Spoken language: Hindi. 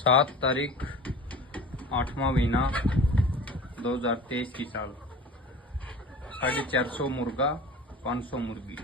7 तारीख 8वां महीना 2023 की साल। 450 मुर्गा 500 मुर्गी।